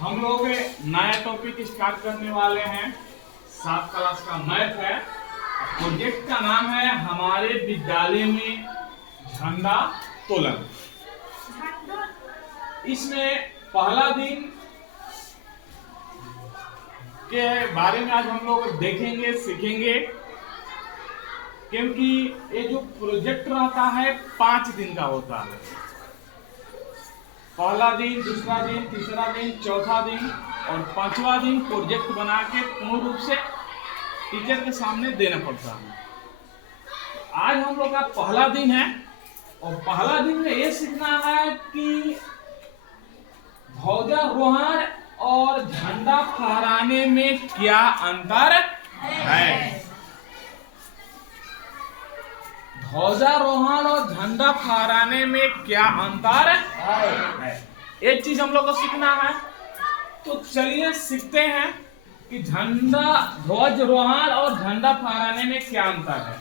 हम लोग नया टॉपिक स्टार्ट करने वाले हैं। 7 क्लास का मैथ है। प्रोजेक्ट का नाम है हमारे विद्यालय में झंडा तोलन। इसमें पहला दिन के बारे में आज हम लोग देखेंगे, सीखेंगे, क्योंकि ये जो प्रोजेक्ट रहता है 5 दिन का होता है। पहला दिन, दूसरा दिन, तीसरा दिन, चौथा दिन और 5वां दिन प्रोजेक्ट बना के पूर्ण रूप से टीचर के सामने देना पड़ता है। आज हम लोग का पहला दिन है और पहला दिन में ये सीखना है कि ध्वजारोहण और झंडा फहराने में क्या अंतर है। ध्वजारोहण और झंडा फहराने में क्या अंतर है, एक चीज हम लोग को सीखना है। तो चलिए सीखते हैं कि ध्वजारोहण और झंडा फहराने में क्या अंतर है।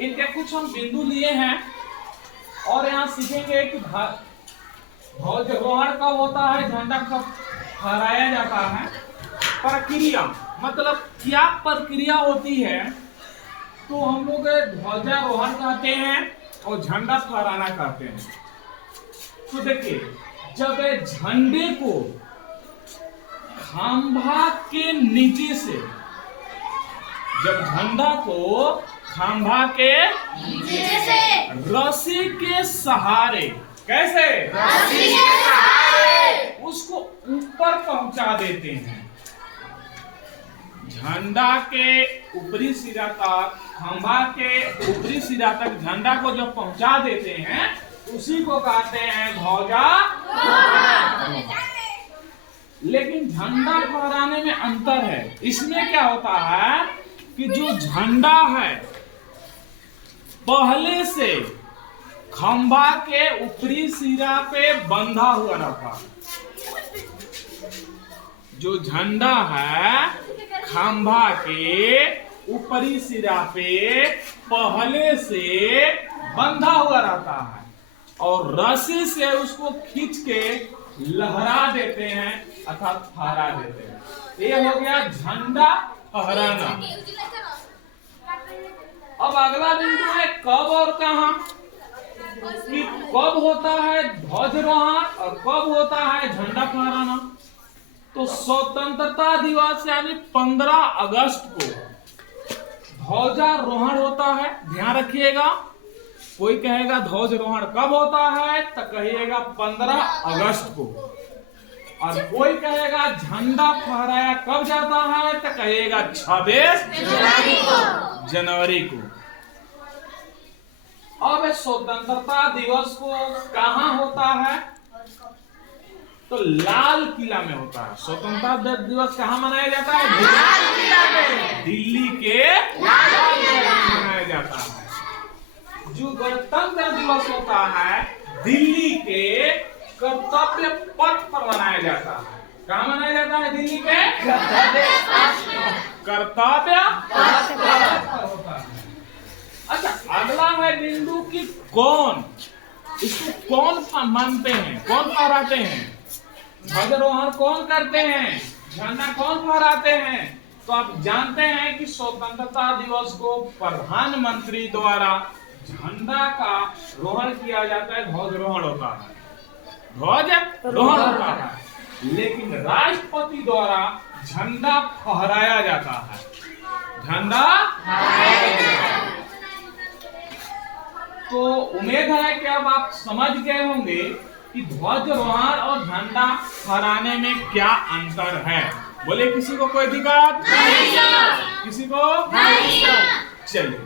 इनके कुछ हम बिंदु लिए हैं और यहाँ सीखेंगे कि ध्वजारोहण कब होता है, झंडा कब फहराया जाता है। प्रक्रिया मतलब क्या प्रक्रिया होती है, तो हम लोग ध्वजारोहण कहते हैं और झंडा फहराना कहते हैं। तो देखिए, जब झंडे को खंभा के नीचे से, जब झंडा को खंभा के नीचे से रस्सी के सहारे, कैसे रस्सी के सहारे उसको ऊपर पहुंचा देते हैं। झंडा के ऊपरी सिरा तक, खंभा के ऊपरी सिरा तक झंडा को जब पहुंचा देते हैं उसी को कहते हैं ध्वजारोहण। लेकिन झंडा फहराने में अंतर है। इसमें क्या होता है कि जो झंडा है पहले से खंभा के ऊपरी सिरा पे बंधा हुआ रहता है। जो झंडा है खंभा के ऊपरी सिरा पे पहले से बंधा हुआ रहता है और रस्सी से उसको खींच के लहरा देते हैं अर्थात फहरा देते हैं। ये हो गया झंडा फहराना। अब अगला बिंदु है कब और कहां, कि कब होता है ध्वजारोहण और कब होता है झंडा फहराना। तो स्वतंत्रता दिवस यानी 15 अगस्त को ध्वजारोहण होता है। ध्यान रखिएगा, कोई कहेगा ध्वजारोहण कब होता है तो कहिएगा 15 अगस्त को, और कोई कहेगा झंडा फहराया कब जाता है तो कहिएगा 26 जनवरी को। अब स्वतंत्रता दिवस को कहाँ होता है, तो लाल किला में होता है। स्वतंत्रता दिवस कहाँ मनाया जाता है, लाल किला में, दिल्ली के लाल किला में मनाया जाता है। जो गणतंत्र दिवस होता है दिल्ली के कर्तव्य पथ पर मनाया जाता है। कहाँ मनाया जाता है, दिल्ली के कर्तव्य पथ पर होता है। अच्छा, अगला है बिंदु की कौन, इसको कौन मानते हैं, कौन फहराते हैं। ध्वजारोहण कौन करते हैं, झंडा कौन फहराते हैं। तो आप जानते हैं कि स्वतंत्रता दिवस को प्रधानमंत्री द्वारा झंडा का रोहण किया जाता है, ध्वजारोहण होता है, ध्वजारोहण होता है। लेकिन राष्ट्रपति द्वारा झंडा फहराया जाता है, झंडा फहराया जाता है। तो उम्मीद है कि अब आप समझ गए होंगे कि ध्वजारोहण और झंडा फहराने में क्या अंतर है। बोले किसी को कोई दिक्कत नहीं, किसी को नहीं। चलिए।